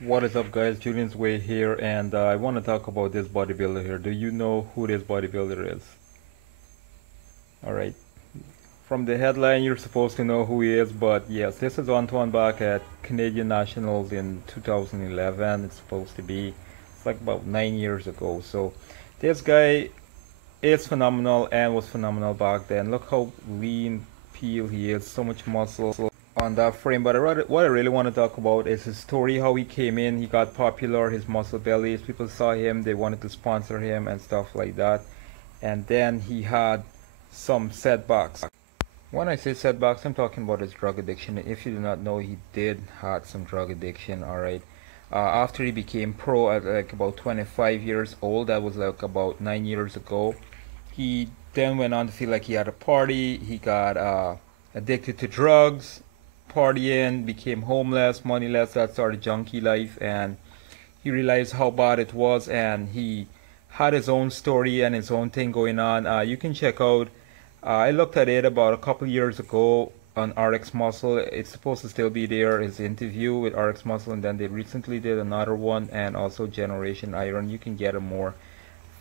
What is up, guys? Julian's Way here, and I want to talk about this bodybuilder here. Do you know who this bodybuilder is? Alright, from the headline, you're supposed to know who he is, but yes, this is Antoine back at Canadian Nationals in 2011. It's supposed to be, it's like about 9 years ago. So, this guy is phenomenal and was phenomenal back then. Look how lean, peel he is, so much muscle on that frame. But what I really want to talk about is his story, how he came in, he got popular, his muscle bellies, people saw him, they wanted to sponsor him and stuff like that. And then he had some setbacks. When I say setbacks, I'm talking about his drug addiction. If you do not know, he did had some drug addiction, alright. After he became pro at like about 25 years old, that was like about 9 years ago, he then went on to feel like he had a party. He got addicted to drugs, partying, became homeless, moneyless. That started junkie life, and he realized how bad it was, and he had his own story and his own thing going on. You can check out. I looked at it about a couple years ago on RX Muscle. It's supposed to still be there. His interview with RX Muscle, and then they recently did another one, and also Generation Iron. You can get a more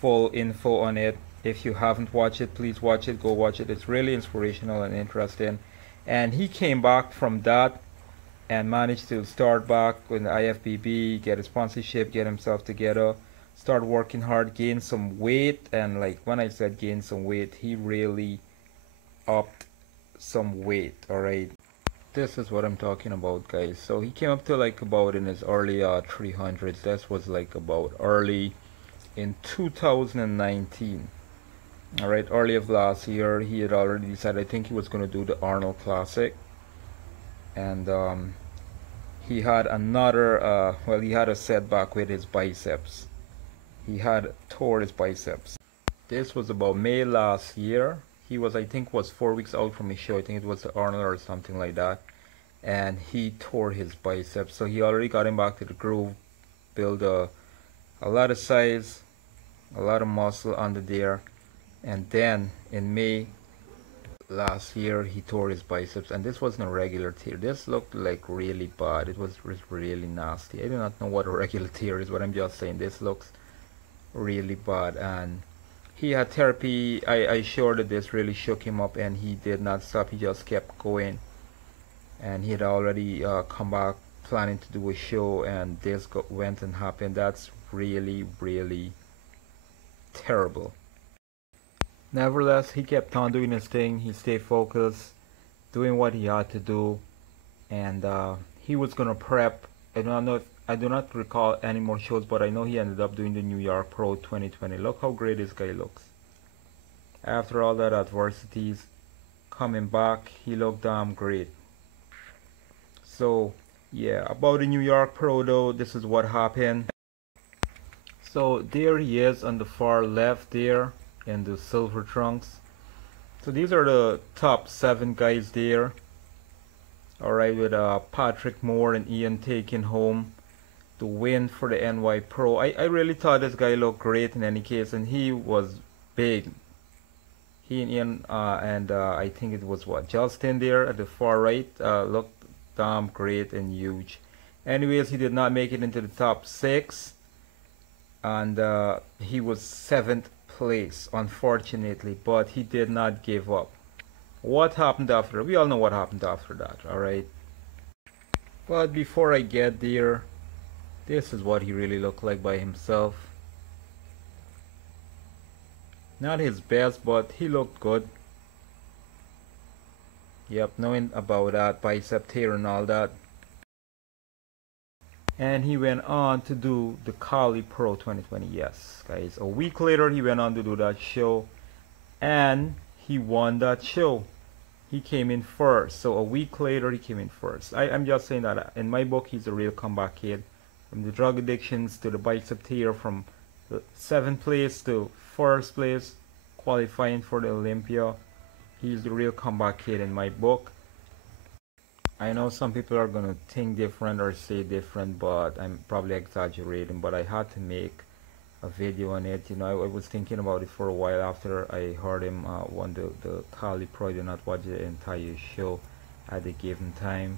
full info on it. If you haven't watched it, please watch it. Go watch it. It's really inspirational and interesting. And he came back from that and managed to start back with the IFBB, get a sponsorship, get himself together, start working hard, gain some weight. And like when I said gain some weight, he really upped some weight. All right, this is what I'm talking about, guys. So he came up to like about in his early 300s. This was like about early in 2019. All right, early of last year, he had already decided. I think he was going to do the Arnold Classic, and he had another. Well, he had a setback with his biceps. He had tore his biceps. This was about May last year. He was, I think, was 4 weeks out from his show. I think it was the Arnold or something like that, and he tore his biceps. So he already got him back to the groove, build a lot of size, a lot of muscle under there. And then in May last year, he tore his biceps, and this wasn't a regular tear. This looked like really bad. It was really nasty. I do not know what a regular tear is, but I'm just saying this looks really bad. And he had therapy. I sure that this really shook him up, and he did not stop. He just kept going, and he had already come back planning to do a show, and this went and happened. That's really terrible. Nevertheless, he kept on doing his thing. He stayed focused, doing what he had to do, and he was gonna prep. I don't know if I do not recall any more shows, but I know he ended up doing the New York Pro 2020. Look how great this guy looks. After all that adversities, coming back, he looked damn great. So yeah, about the New York Pro though, this is what happened. So there he is on the far left there in the silver trunks. So these are the top 7 guys there. Alright, with Patrick Moore and Ian taking home the win for the NY Pro. I really thought this guy looked great in any case, and he was big. He and Ian and I think it was what, Justin there at the far right looked damn great and huge. Anyways, he did not make it into the top 6, and he was 7th place, unfortunately, but he did not give up. What happened after? We all know what happened after that, alright? But before I get there, this is what he really looked like by himself. Not his best, but he looked good. Yep, knowing about that bicep tear and all that. And he went on to do the Cali Pro 2020. Yes, guys. A week later, he went on to do that show, and he won that show. He came in first. So a week later, he came in first. I'm just saying that in my book, he's a real comeback kid. From the drug addictions to the bicep tear, from the 7th place to 1st place, qualifying for the Olympia. He's the real comeback kid in my book. I know some people are gonna think different or say different, but I'm probably exaggerating. But I had to make a video on it. You know, I was thinking about it for a while after I heard him won the Cali Pro. I did not watch the entire show at the given time.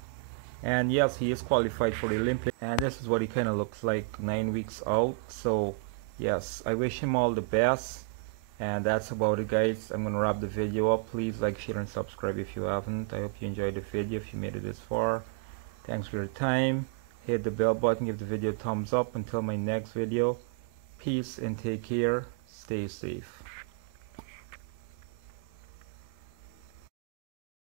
And yes, he is qualified for the Olympics, and this is what he kind of looks like 9 weeks out. So yes, I wish him all the best. And that's about it, guys. I'm gonna wrap the video up. Please like, share, and subscribe if you haven't. I hope you enjoyed the video if you made it this far. Thanks for your time. Hit the bell button, give the video a thumbs up. Until my next video, peace and take care. Stay safe.